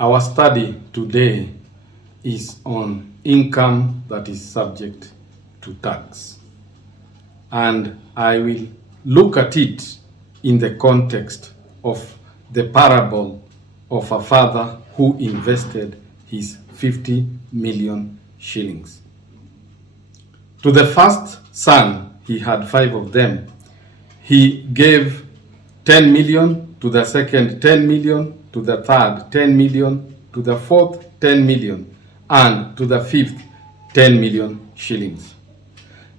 Our study today is on income that is subject to tax. And I will look at it in the context of the parable of a father who invested his 50 million shillings. To the first son, he had 5 of them. He gave 10 million, to the second 10 million, to the third 10 million, to the fourth 10 million, and to the fifth 10 million shillings.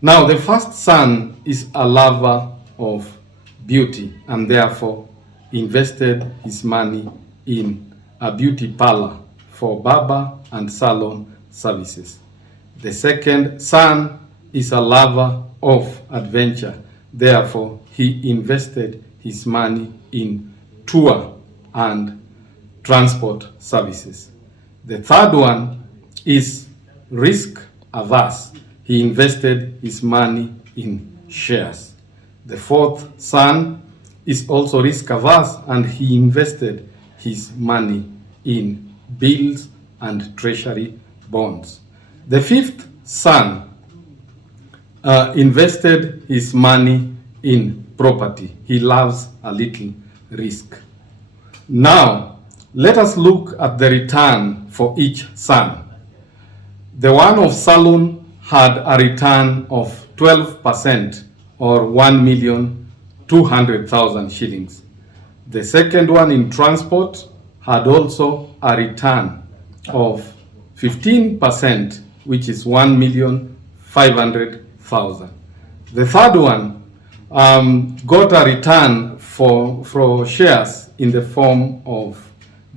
Now the first son is a lover of beauty and therefore invested his money in a beauty parlor for barber and salon services. The second son is a lover of adventure. Therefore, he invested his money in tour and transport services. The third one is risk averse. He invested his money in shares. The fourth son is also risk averse and he invested his money in bills and treasury bonds. The fifth son invested his money in property. He loves a little risk. Now, let us look at the return for each son. The one of salon had a return of 12% or 1,200,000 shillings. The second one in transport had also a return of 15%, which is 1,500,000. The third one got a return for shares in the form of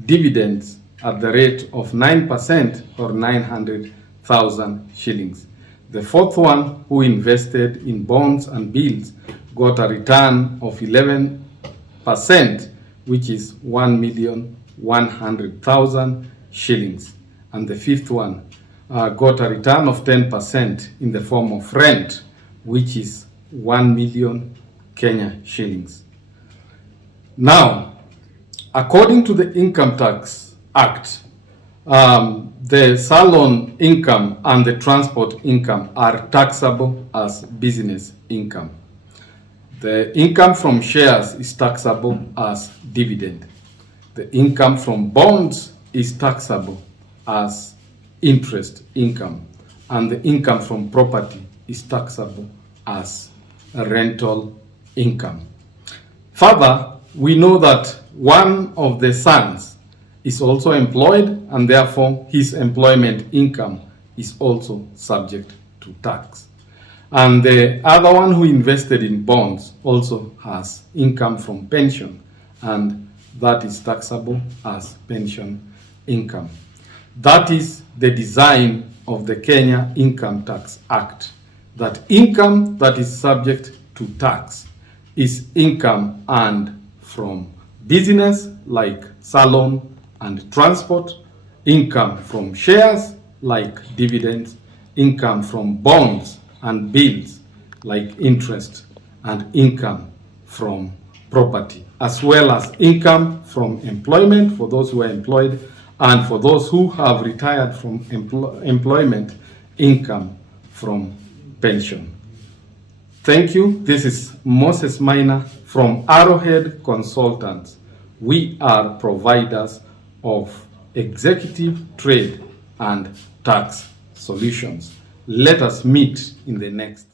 dividends at the rate of 9% or 900,000 shillings. The fourth one, who invested in bonds and bills, got a return of 11%, which is 1,100,000 shillings. And the fifth one got a return of 10% in the form of rent, which is 1 million Kenya shillings. Now, according to the Income Tax Act, the salon income and the transport income are taxable as business income. The income from shares is taxable as dividend. The income from bonds is taxable as interest income. And the income from property is taxable as rental income. Further, we know that one of the sons is also employed and therefore his employment income is also subject to tax. And the other one who invested in bonds also has income from pension, and that is taxable as pension income. That is the design of the Kenya Income Tax Act, that income that is subject to tax is income earned from business like salon and transport, income from shares like dividends, income from bonds and bills like interest, and income from property, as well as income from employment for those who are employed, and for those who have retired from employment, income from pension. Thank you. This is Moses Maina from Arrowhead Consultants. We are providers of executive, trade, and tax solutions. Let us meet in the next